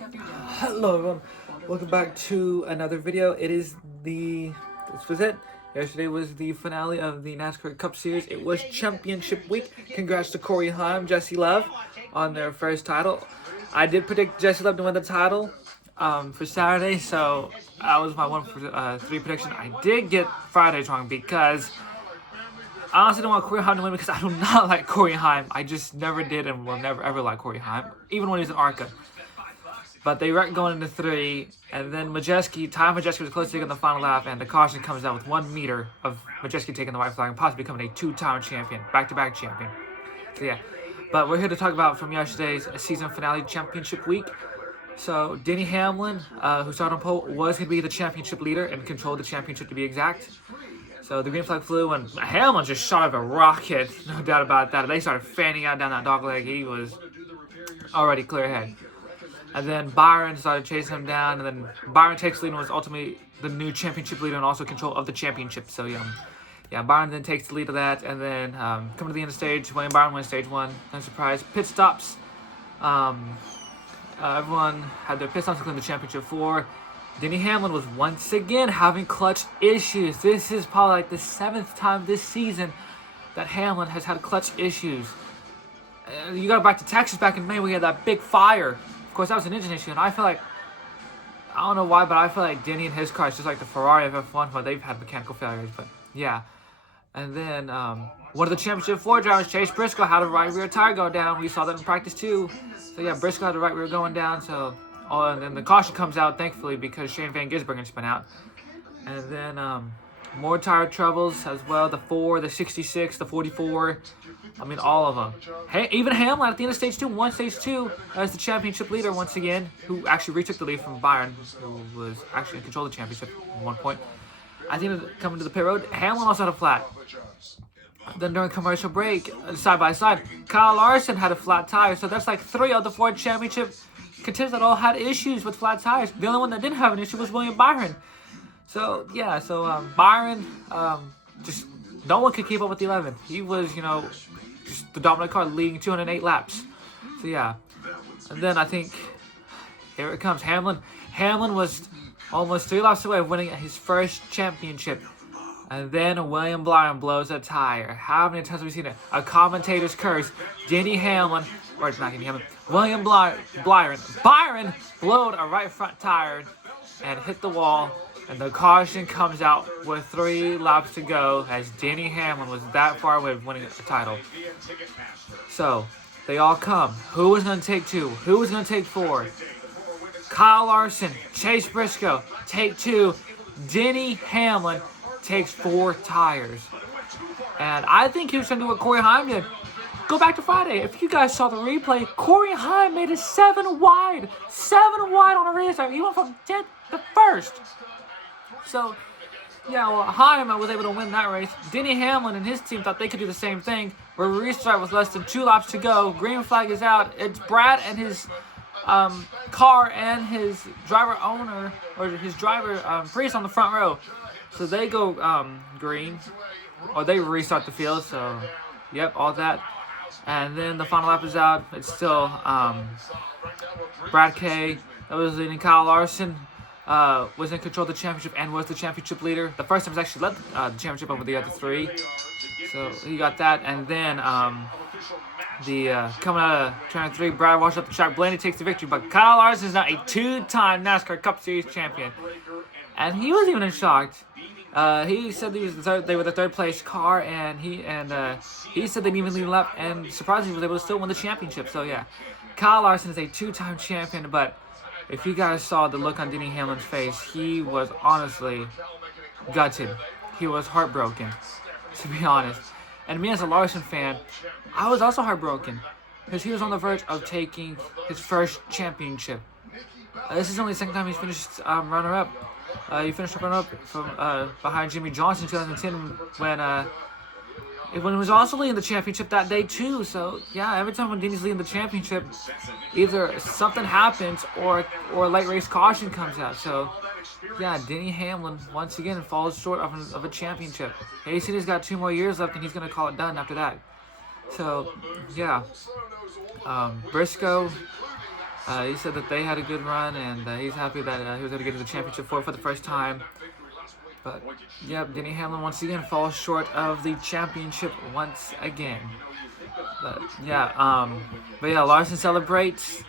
Hello everyone, welcome back to another video. This was it. Yesterday was the finale of the Nascar Cup Series. It was championship week. Congrats to Corey Heim, Jesse Love on their first title. I did predict Jesse Love to win the title for Saturday, so that was my 1-for-3 prediction. I did get Fridays wrong because I honestly don't want Corey Heim to win because I do not like Corey Heim. I just never did and will never ever like Corey Heim, even when he was in ARCA. But they wrecked going into 3, and then Ty Majeski was close to taking the final lap, and the caution comes out with 1 meter of Majeski taking the white flag and possibly becoming a 2-time champion, back-to-back champion. So yeah, but we're here to talk about from yesterday's season finale championship week. So Denny Hamlin, who started on pole, was going to be the championship leader and controlled the championship to be exact. So the green flag flew, and Hamlin just shot up a rocket, no doubt about that. They started fanning out down that dogleg. He was already clear ahead. And then Byron started chasing him down, and then Byron takes the lead and was ultimately the new championship leader and also control of the championship. So yeah, Byron then takes the lead of that, and then coming to the end of stage, William Byron wins stage 1. No surprise. Pit stops. Everyone had their pit stops, including the championship 4. Denny Hamlin was once again having clutch issues. This is probably like the 7th time this season that Hamlin has had clutch issues. You got back to Texas back in May, we had that big fire. Of course, that was an engine issue, and I feel like, I don't know why, but I feel like Denny and his car is just like the Ferrari of F1, but they've had mechanical failures, but yeah. And then, one of the championship 4 drivers, Chase Briscoe, had a right rear tire go down. We saw that in practice too. So yeah, Briscoe had the right rear going down, so, and then the caution comes out, thankfully, because Shane Van Gisbergen spun out. And then, more tire troubles as well, the 4, the 66, the 44, I mean, all of them. Hey, even Hamlin at the end of stage 2 won stage 2 as the championship leader once again, who actually retook the lead from Byron, who was actually in control of the championship at one point. I think coming to the pit road, Hamlin also had a flat. Then during commercial break, side by side, Kyle Larson had a flat tire. So that's like 3 of the 4 championship contenders that all had issues with flat tires. The only one that didn't have an issue was William Byron. So yeah, Byron, just no one could keep up with the 11. He was, just the dominant car leading 208 laps. So yeah, and then I think here it comes. Hamlin was almost 3 laps away of winning his first championship. And then William Byron blows a tire. How many times have we seen it? A commentator's curse. Denny Hamlin, or it's not Denny Hamlin, William Byron blowed a right front tire and hit the wall. And the caution comes out with 3 laps to go as Denny Hamlin was that far away from winning the title. So, they all come. Who was going to take 2? Who was going to take 4? Kyle Larson, Chase Briscoe, take 2. Denny Hamlin takes 4 tires. And I think he was going to do what Corey Heim did. Go back to Friday. If you guys saw the replay, Corey Heim made a 7 wide. 7 wide on a restart. He went from 10th to 1st. So, yeah, well, Heim was able to win that race. Denny Hamlin and his team thought they could do the same thing. Where restart with less than 2 laps to go. Green flag is out. It's Brad and his car and his driver owner, or his driver, Priest on the front row. So they go green, or they restart the field. So, yep, all that. And then the final lap is out. It's still Brad K. That was leading Kyle Larson. Was in control of the championship and was the championship leader. The first time he's actually led the championship over the other 3. So he got that. And then coming out of turn 3, Brad washed up the track. Blaney takes the victory. But Kyle Larson is now a 2-time NASCAR Cup Series champion. And he was even shocked. He said they were the 3rd place car, and he said they didn't even lead a lap, and surprisingly was able to still win the championship. So yeah, Kyle Larson is a 2-time champion, but if you guys saw the look on Denny Hamlin's face, he was honestly gutted. He was heartbroken, to be honest. And me as a Larson fan, I was also heartbroken because he was on the verge of taking his first championship. This is only the 2nd time he's finished runner-up. He finished runner-up from behind Jimmy Johnson in 2010 when he was also leading the championship that day too. So yeah, every time when Denny's leading the championship, either something happens or a late race caution comes out. So yeah, Denny Hamlin once again falls short of a championship. He said he's got 2 more years left and he's gonna call it done after that. So yeah, Briscoe He said that they had a good run, and he's happy that he was able to get to the championship for the first time. But yeah, Denny Hamlin once again falls short of the championship once again. But yeah, Larson celebrates,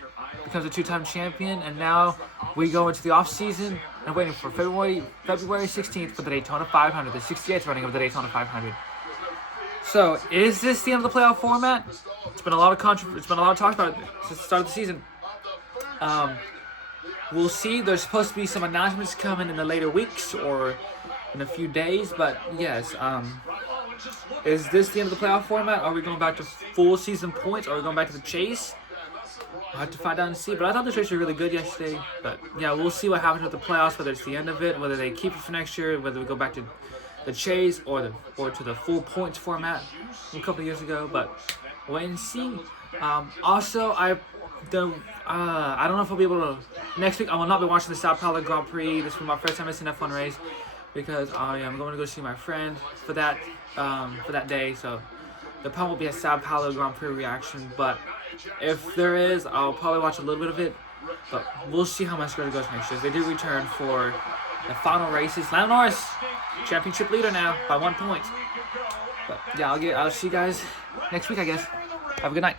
becomes a two-time champion, and now we go into the off-season and waiting for February 16th for the Daytona 500, the 68th running of the Daytona 500. So, is this the end of the playoff format? It's been a lot of It's been a lot of talk about it since the start of the season. We'll see. There's supposed to be some announcements coming in the later weeks or in a few days, but yes. Is this the end of the playoff format? Are we going back to full season points? Are we going back to the chase? I'll have to find out and see. But I thought the race was really good yesterday. But yeah, we'll see what happens with the playoffs. Whether it's the end of it, whether they keep it for next year, whether we go back to the chase or to the full points format from a couple of years ago. But wait and see. Also, I don't know if I'll be able to next week. I will not be watching the Sao Paulo Grand Prix. This will be my first time missing a fun race because I am going to go see my friend for that day. So there probably won't be a Sao Paulo Grand Prix reaction, but if there is, I'll probably watch a little bit of it. But we'll see how much it goes next year. They do return for the final races. Lando Norris, championship leader now by 1 point. But yeah, I'll see you guys next week, I guess. Have a good night.